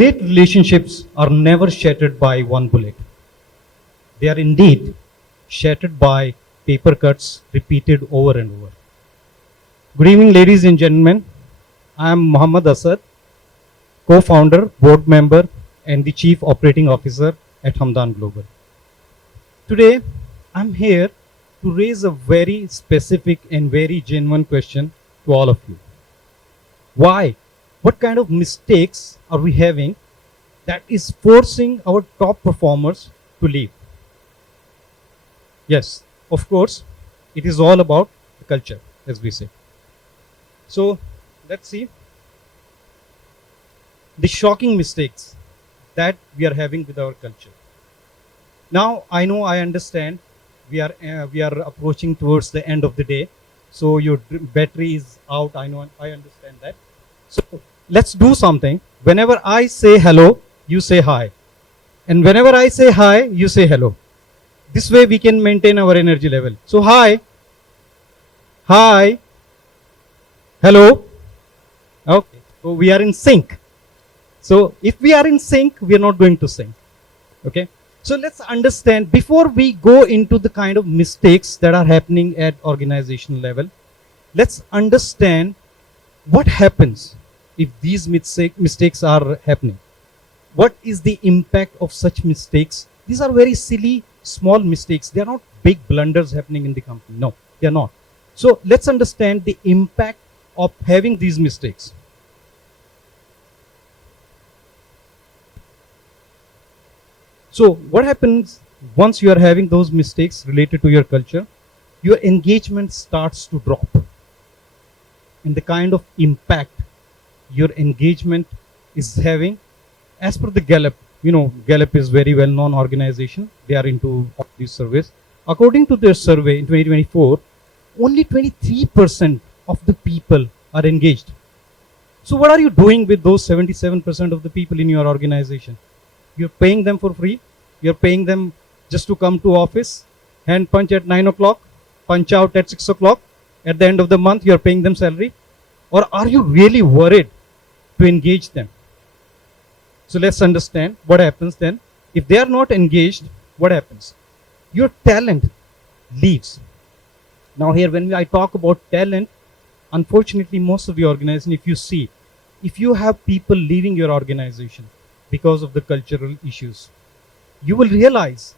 Great relationships are never shattered by one bullet. They are indeed shattered by paper cuts repeated over and over. Good evening, ladies and gentlemen. I am Mohammed Asad, co-founder, board member, and the chief operating officer at Hamdan Global. Today, I'm here to raise a very specific and very genuine question to all of you. Why? What kind of mistakes are we having that is forcing our top performers to leave? Yes, of course, it is all about the culture, as we say. So, let's see the shocking mistakes that we are having with our culture. Now, I understand we are approaching towards the end of the day, so your battery is out. I understand that. So let's do something. Whenever I say hello, you say hi, and whenever I say hi, you say hello. This way we can maintain our energy level. So hi, hi, hello. Okay, so we are in sync. So if we are in sync, we are not going to sink. Okay. So let's understand, before we go into the kind of mistakes that are happening at organizational level, let's understand what happens if these mistakes are happening. What is the impact of such mistakes? These are very silly, small mistakes. They are not big blunders happening in the company. No, they are not. So let's understand the impact of having these mistakes. So what happens once you are having those mistakes related to your culture? Your engagement starts to drop. And the kind of impact your engagement is having, as per the Gallup, Gallup is very well known organization. They are into all these surveys. According to their survey in 2024, only 23% of the people are engaged. So what are you doing with those 77% of the people in your organization? You're paying them for free. You're paying them just to come to office, hand punch at 9 o'clock, punch out at 6 o'clock. At the end of the month, you're paying them salary. Or are you really worried to engage them? So let's understand what happens then. If they are not engaged, what happens? Your talent leaves. Now here, when I talk about talent, unfortunately, most of the organization, if you have people leaving your organization because of the cultural issues, you will realize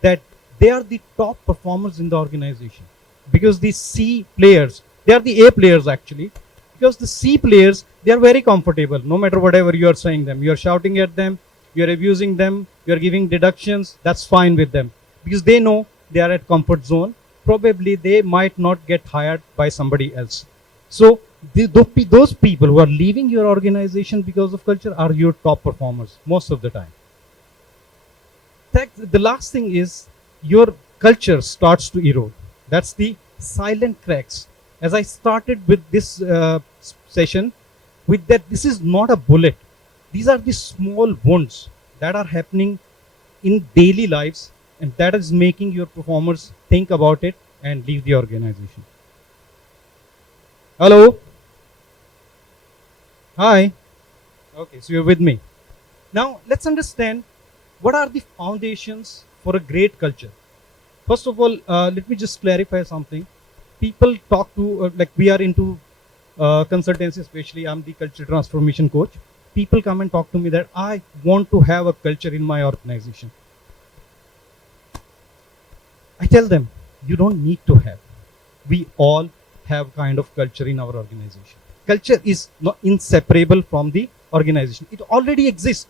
that they are the top performers in the organization. Because the C players, they are the A players actually. Because the C players, they are very comfortable, no matter whatever you are saying them. You are shouting at them, you are abusing them, you are giving deductions, that's fine with them. Because they know they are at comfort zone. Probably they might not get hired by somebody else. So those people who are leaving your organization because of culture are your top performers most of the time. The last thing is your culture starts to erode. That's the silent cracks. As I started with this session, with that, this is not a bullet. These are the small wounds that are happening in daily lives, and that is making your performers think about it and leave the organization. Hello? Hi? Okay, so you're with me. Now, let's understand what are the foundations for a great culture. First of all, let me just clarify something. People talk to, like we are into consultancy, especially I'm the culture transformation coach. People come and talk to me that I want to have a culture in my organization. I tell them, you don't need to have. We all have kind of culture in our organization. Culture is not inseparable from the organization. It already exists.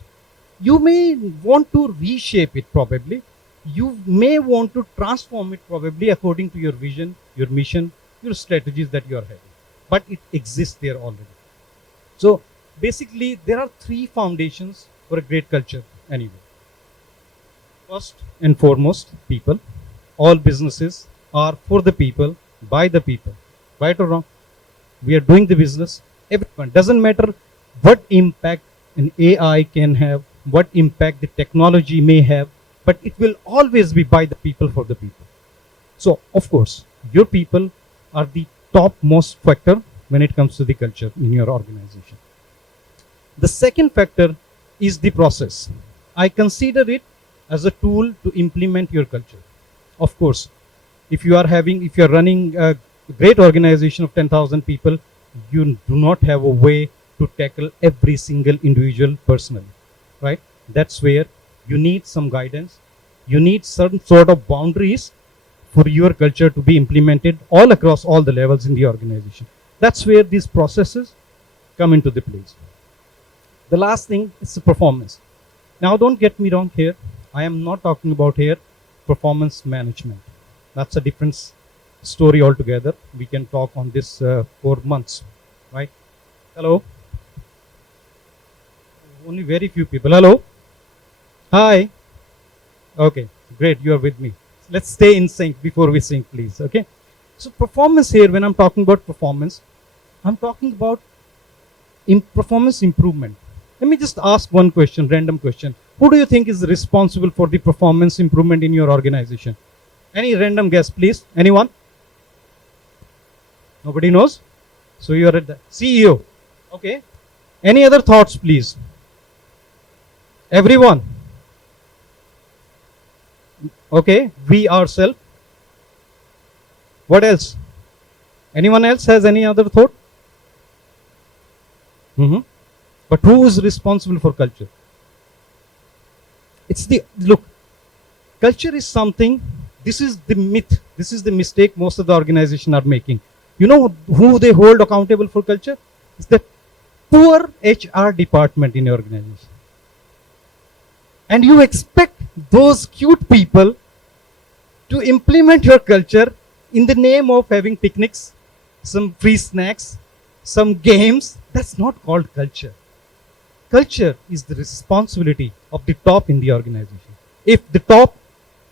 You may want to reshape it probably. You may want to transform it probably according to your vision, your mission, your strategies that you are having. But it exists there already. So basically, there are three foundations for a great culture anyway. First and foremost, people. All businesses are for the people, by the people. Right or wrong? We are doing the business. Everyone. Doesn't matter what impact an AI can have, what impact the technology may have, but it will always be by the people, for the people. So, of course, your people are the topmost factor when it comes to the culture in your organization. The second factor is the process. I consider it as a tool to implement your culture. Of course, if you are running a great organization of 10,000 people, you do not have a way to tackle every single individual personally, right? That's where you need some guidance. You need certain sort of boundaries for your culture to be implemented all across all the levels in the organization. That's where these processes come into the place. The last thing is the performance. Now, don't get me wrong here. I am not talking about here performance management. That's a different story altogether. We can talk on this for months, right? Hello. Only very few people. Hello. Hi. Okay, great. You are with me. Let's stay in sync before we sync, please. Okay. So performance here, when I'm talking about performance, I'm talking about performance improvement. Let me just ask one question, random question. Who do you think is responsible for the performance improvement in your organization? Any random guess, please? Anyone? Nobody knows? So you are at the CEO. Okay. Any other thoughts, please? Everyone? Okay. We ourselves. What else? Anyone else has any other thought? But who is responsible for culture? It's the, look, culture is something, this is the myth, this is the mistake most of the organizations are making. You know who they hold accountable for culture? It's the poor HR department in your organization. And you expect those cute people to implement your culture in the name of having picnics, some free snacks, some games. That's not called culture. Culture is the responsibility of the top in the organization. If the top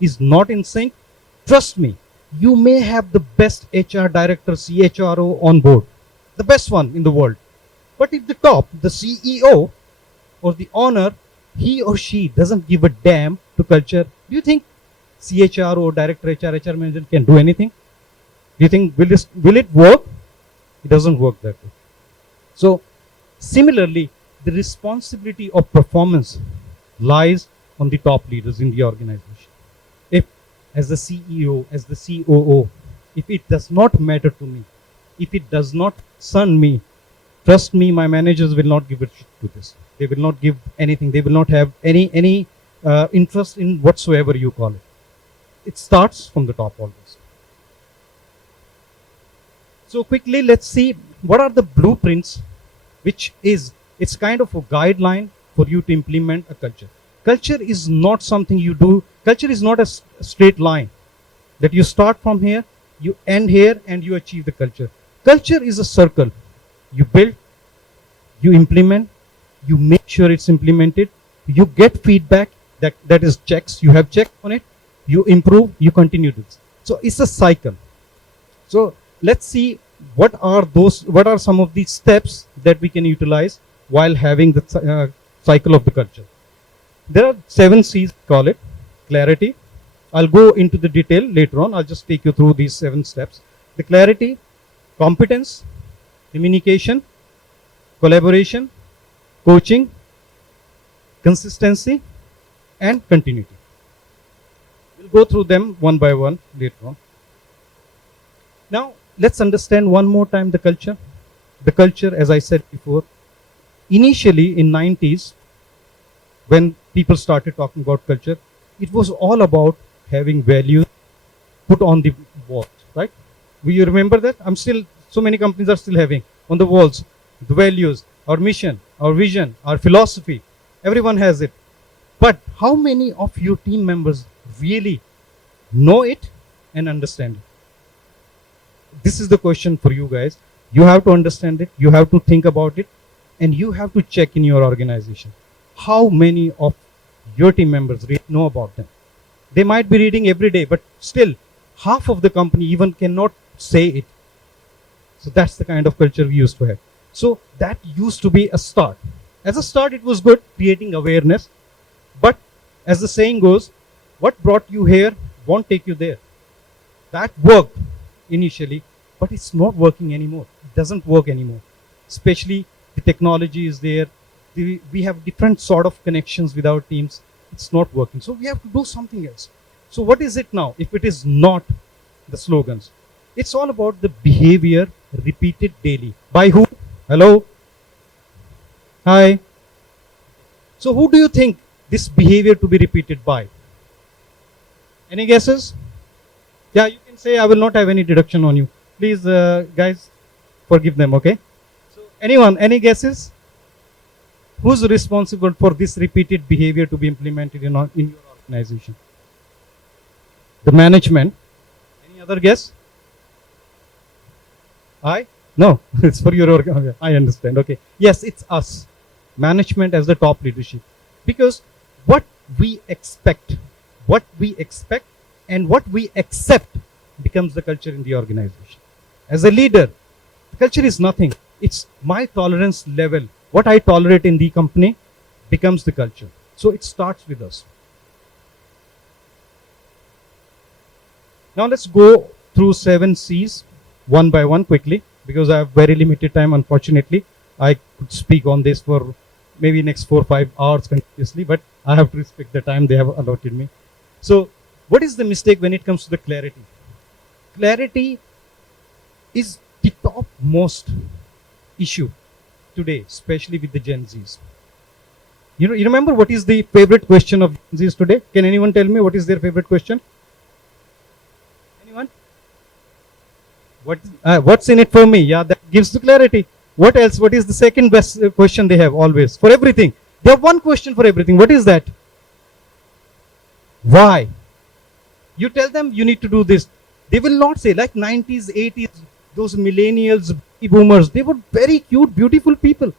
is not in sync, trust me, you may have the best HR director, CHRO on board, the best one in the world. But if the top, the CEO or the owner, he or she doesn't give a damn to culture, do you think CHRO, director, HR manager can do anything? Do you think will it work? It doesn't work that way. So similarly, the responsibility of performance lies on the top leaders in the organization. If as the CEO, as the COO, if it does not matter to me, if it does not sun me, trust me, my managers will not give a shit to this. They will not give anything. They will not have any interest in whatsoever you call it. It starts from the top always. So quickly, let's see what are the blueprints, which is, it's kind of a guideline for you to implement a culture. Culture is not something you do. Culture is not a straight line that you start from here, you end here, and you achieve the culture. Culture is a circle. You build, you implement, you make sure it's implemented, you get feedback, that is checks, you have checked on it, you improve, you continue this. So it's a cycle. So let's see what are some of these steps that we can utilize while having the cycle of the culture. There are 7 C's, call it. Clarity. I'll go into the detail later on. I'll just take you through these 7 steps. The clarity, competence, communication, collaboration, coaching, consistency, and continuity. We'll go through them one by one later on. Now, let's understand one more time the culture. The culture, as I said before, initially in 90s, when people started talking about culture, it was all about having values put on the walls, right? Will you remember that? So many companies are still having on the walls the values, our mission, our vision, our philosophy. Everyone has it. But how many of your team members really know it and understand it? This is the question for you guys. You have to understand it, you have to think about it, and you have to check in your organization. How many of your team members really know about them? They might be reading every day, but still, half of the company even cannot say it. So that's the kind of culture we used to have. So that used to be a start. As a start, it was good, creating awareness. But as the saying goes, what brought you here won't take you there. That worked initially, but it's not working anymore. It doesn't work anymore. Especially the technology is there, We have different sort of connections with our teams. It's not working. So we have to do something else. So what is it now? If it is not the slogans, it's all about the behavior repeated daily. By who? Hello? Hi. So who do you think this behavior to be repeated by? Any guesses? Yeah, you can say I will not have any deduction on you. Please, guys, forgive them, okay? So anyone, any guesses? Who's responsible for this repeated behavior to be implemented in your organization? The management. Any other guess? No, it's for your organization. I understand. Okay. Yes, it's us. Management as the top leadership. Because what we expect and what we accept becomes the culture in the organization. As a leader, the culture is nothing. It's my tolerance level. What I tolerate in the company becomes the culture. So it starts with us. Now let's go through 7 C's one by one quickly, because I have very limited time, unfortunately. I could speak on this for maybe next 4 or 5 hours continuously, but I have to respect the time they have allotted me. So what is the mistake when it comes to the clarity? Clarity is the topmost issue today, especially with the Gen Zs. You remember what is the favorite question of Gen Zs today? Can anyone tell me what is their favorite question? Anyone? What's in it for me? Yeah, that gives the clarity. What else? What is the second best question they have always? For everything. They have one question for everything. What is that? Why? You tell them you need to do this. They will not say, like 90s, 80s, those millennials, baby boomers, they were very cute, beautiful people.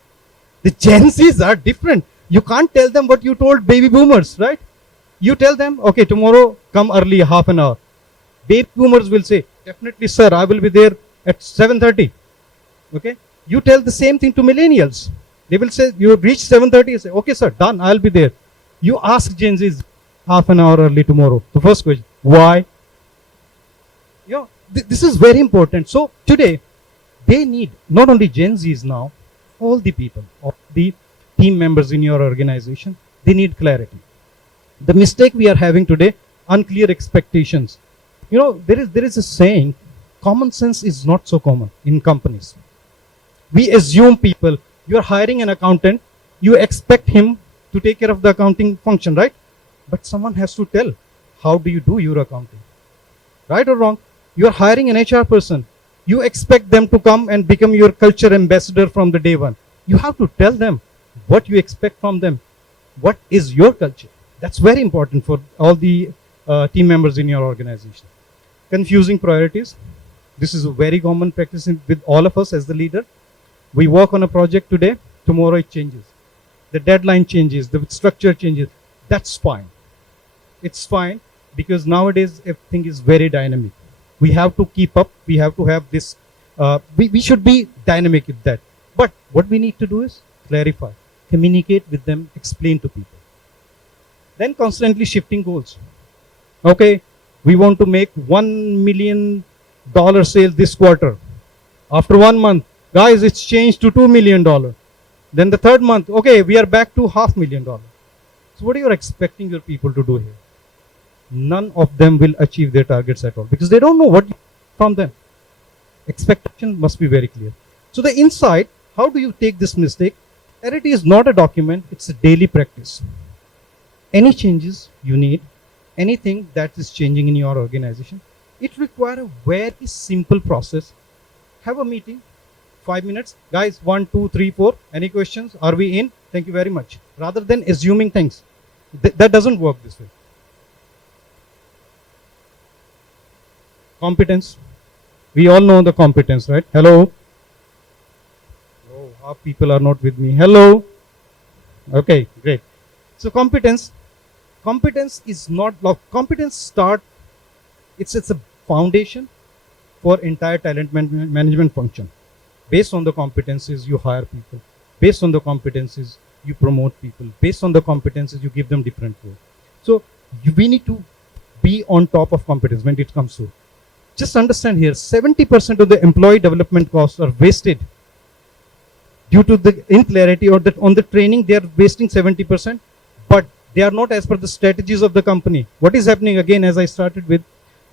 The Gen Zs are different. You can't tell them what you told baby boomers, right? You tell them, okay, tomorrow come early, half an hour. Baby boomers will say, definitely, sir, I will be there at 7:30. Okay? You tell the same thing to millennials. They will say, you reach 7:30, you say, okay, sir, done, I'll be there. You ask Gen Zs half an hour early tomorrow. The first question, why? This is very important. So today, they need, not only Gen Zs now, all the people, all the team members in your organization, they need clarity. The mistake we are having today, unclear expectations. There is a saying, common sense is not so common in companies. We assume people, you're hiring an accountant, you expect him to take care of the accounting function, right? But someone has to tell, how do you do your accounting? Right or wrong? You're hiring an HR person. You expect them to come and become your culture ambassador from the day one. You have to tell them what you expect from them. What is your culture? That's very important for all the team members in your organization. Confusing priorities. This is a very common practice with all of us as the leader. We work on a project today, tomorrow it changes. The deadline changes, the structure changes. That's fine. It's fine because nowadays everything is very dynamic. We have to keep up. We have to have this. We should be dynamic with that. But what we need to do is clarify, communicate with them, explain to people. Then constantly shifting goals. Okay, we want to make $1 million sales this quarter. After 1 month, guys, it's changed to $2 million. Then the third month, okay, we are back to $500,000. So what are you expecting your people to do here? None of them will achieve their targets at all because they don't know what from them. Expectation must be very clear. So the insight, how do you take this mistake? Clarity is not a document, it's a daily practice. Any changes you need, anything that is changing in your organization, it requires a very simple process. Have a meeting, 5 minutes. Guys, 1, 2, 3, 4. Any questions? Are we in? Thank you very much. Rather than assuming things. That doesn't work this way. Competence. We all know the competence, right? Hello. Oh, half people are not with me. Hello. Okay, great. So competence is not love. Competence it's a foundation for entire talent management function. Based on the competencies, you hire people. Based on the competencies, you promote people. Based on the competencies, you give them different roles. So we need to be on top of competence when it comes to. Just understand here, 70% of the employee development costs are wasted due to the inclarity or that on the training, they are wasting 70%, but they are not as per the strategies of the company. What is happening again, as I started with,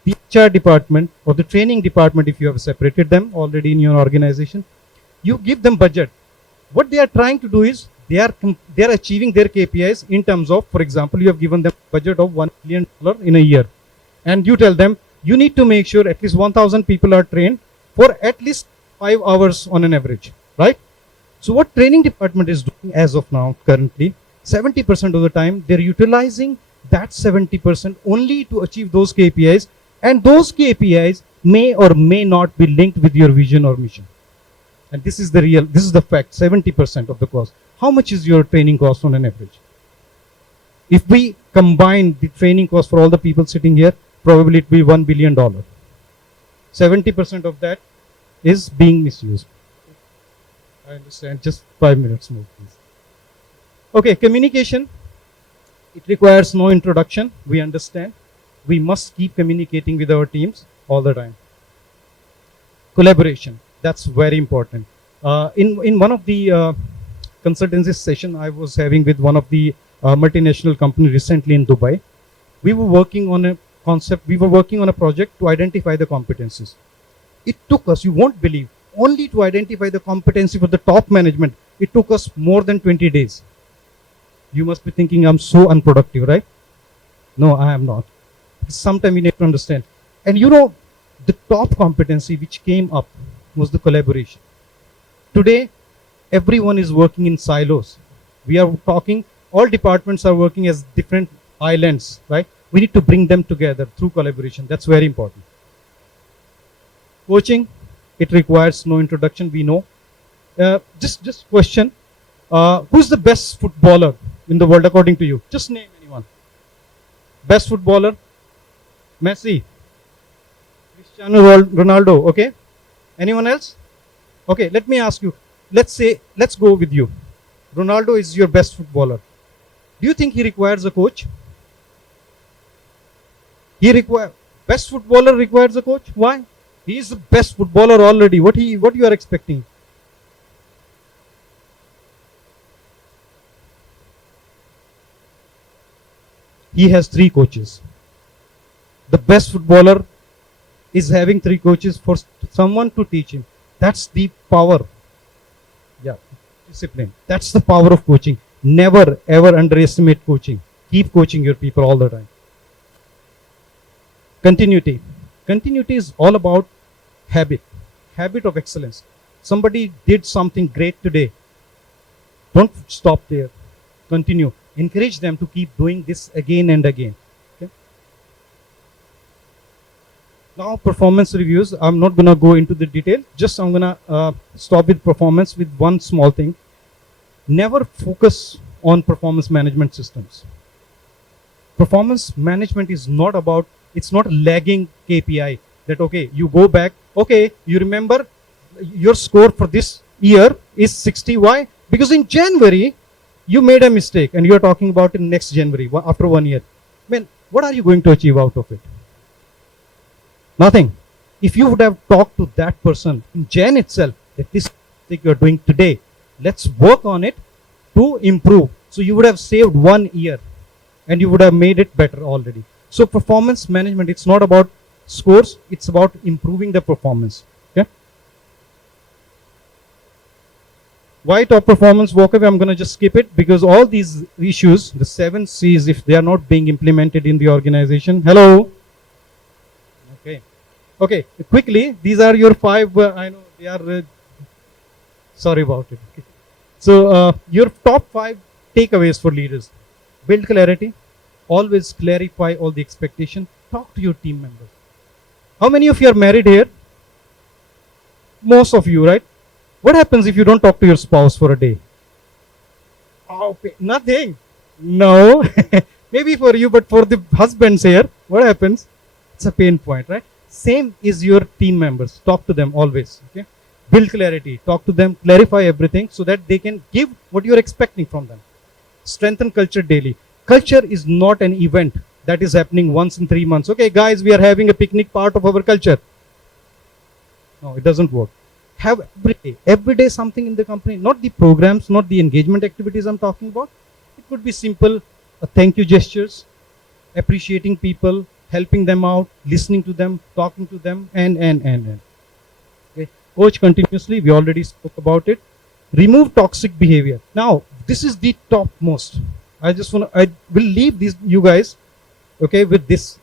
the HR department or the training department, if you have separated them already in your organization, you give them budget. What they are trying to do is they are achieving their KPIs in terms of, for example, you have given them budget of $1 million in a year, and you tell them you need to make sure at least 1,000 people are trained for at least 5 hours on an average, right? So what training department is doing as of now, currently, 70% of the time, they're utilizing that 70% only to achieve those KPIs, and those KPIs may or may not be linked with your vision or mission. And this is the fact, 70% of the cost. How much is your training cost on an average? If we combine the training cost for all the people sitting here, probably it will be $1 billion. 70% of that is being misused. I understand. Just 5 minutes more, please. Okay, communication. It requires no introduction. We understand. We must keep communicating with our teams all the time. Collaboration. That's very important. In one of the consultancy session I was having with one of the multinational company recently in Dubai, we were working on a concept. We were working on a project to identify the competencies. It took us, you won't believe, only to identify the competency for the top management, it took us more than 20 days. You must be thinking I'm so unproductive, right? No, I am not. Sometime we need to understand. And you know, the top competency which came up was the collaboration. Today, everyone is working in silos. We are talking, all departments are working as different islands, right? We need to bring them together through collaboration. That's very important. Coaching, it requires no introduction, we know. Just question, who's the best footballer in the world according to you? Just name anyone. Best footballer? Messi, Cristiano Ronaldo, okay? Anyone else? Okay, let me ask you. Let's go with you. Ronaldo is your best footballer. Do you think he requires a coach? Best footballer requires a coach? Why? He is the best footballer already. What you are expecting? He has 3 coaches. The best footballer is having 3 coaches for someone to teach him. That's the power. Yeah, discipline. That's the power of coaching. Never ever underestimate coaching. Keep coaching your people all the time. Continuity. Continuity is all about habit. Habit of excellence. Somebody did something great today. Don't stop there. Continue. Encourage them to keep doing this again and again. Okay? Now performance reviews. I'm not going to go into the detail. Just I'm going to stop with performance with one small thing. Never focus on performance management systems. Performance management is not about, it's not lagging KPI that, okay, you go back, okay, you remember your score for this year is 60. Why? Because in January, you made a mistake and you're talking about it next January, after 1 year. I mean, what are you going to achieve out of it? Nothing. If you would have talked to that person in Jan itself, that this mistake you're doing today, let's work on it to improve. So you would have saved 1 year and you would have made it better already. So performance management, it's not about scores, it's about improving the performance. Okay? Why top performance walkaway? I'm going to just skip it because all these issues, the 7 C's, if they are not being implemented in the organization. Hello? Okay. Okay, quickly, these are your 5, I know they are, sorry about it. Okay. So your top 5 takeaways for leaders. Build clarity. Always clarify all the expectation. Talk to your team members. How many of you are married here? Most of you, right? What happens if you don't talk to your spouse for a day? Okay, nothing. No. Maybe for you, but for the husbands here, what happens? It's a pain point, right? Same is your team members. Talk to them always. Okay? Build clarity. Talk to them. Clarify everything so that they can give what you're expecting from them. Strengthen culture daily. Culture is not an event that is happening once in 3 months. Okay, guys, we are having a picnic, part of our culture. No, it doesn't work. have every day something in the company, not the programs, not the engagement activities I'm talking about. It could be simple thank you gestures, appreciating people, helping them out, listening to them, talking to them, and. Okay. Coach continuously, we already spoke about it. Remove toxic behavior. Now, this is the topmost. I will leave these you guys, okay, with this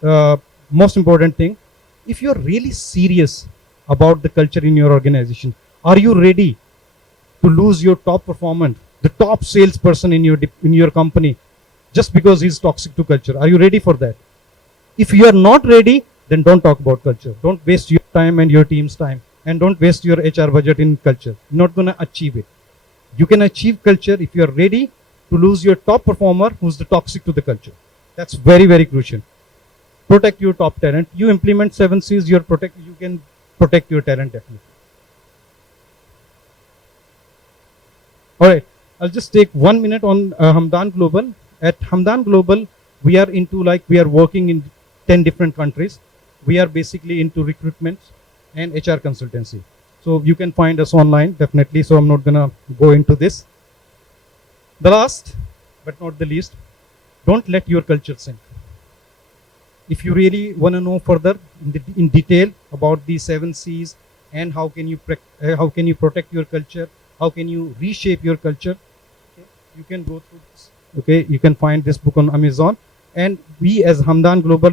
most important thing. If you're really serious about the culture in your organization, are you ready to lose your top performance, the top salesperson in your company, just because he's toxic to culture? Are you ready for that? If you are not ready, then don't talk about culture. Don't waste your time and your team's time, and don't waste your HR budget in culture. You're not going to achieve it. You can achieve culture if you are ready to lose your top performer who's the toxic to the culture. That's very, very crucial. Protect your top talent. You implement 7 C's, you can protect your talent definitely. All right, I'll just take 1 minute on Hamdan Global. At Hamdan Global, we are working in 10 different countries. We are basically into recruitment and HR consultancy. So you can find us online, definitely. So I'm not gonna go into this. The last, but not the least, don't let your culture sink. If you really want to know further in detail about the 7 C's and how can you protect your culture, how can you reshape your culture, okay, you can go through this. Okay, you can find this book on Amazon. And we as Hamdan Global,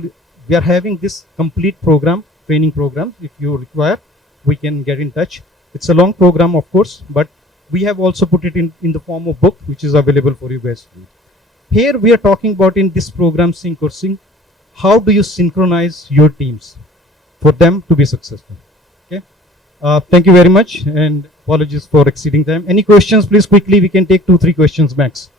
we are having this complete program, training program. If you require, we can get in touch. It's a long program, of course, but we have also put it in the form of book, which is available for you guys to read. Here we are talking about in this program, Sync or Sync, how do you synchronize your teams for them to be successful? Okay. Thank you very much, and apologies for exceeding time. Any questions, please quickly, we can take 2-3 questions max.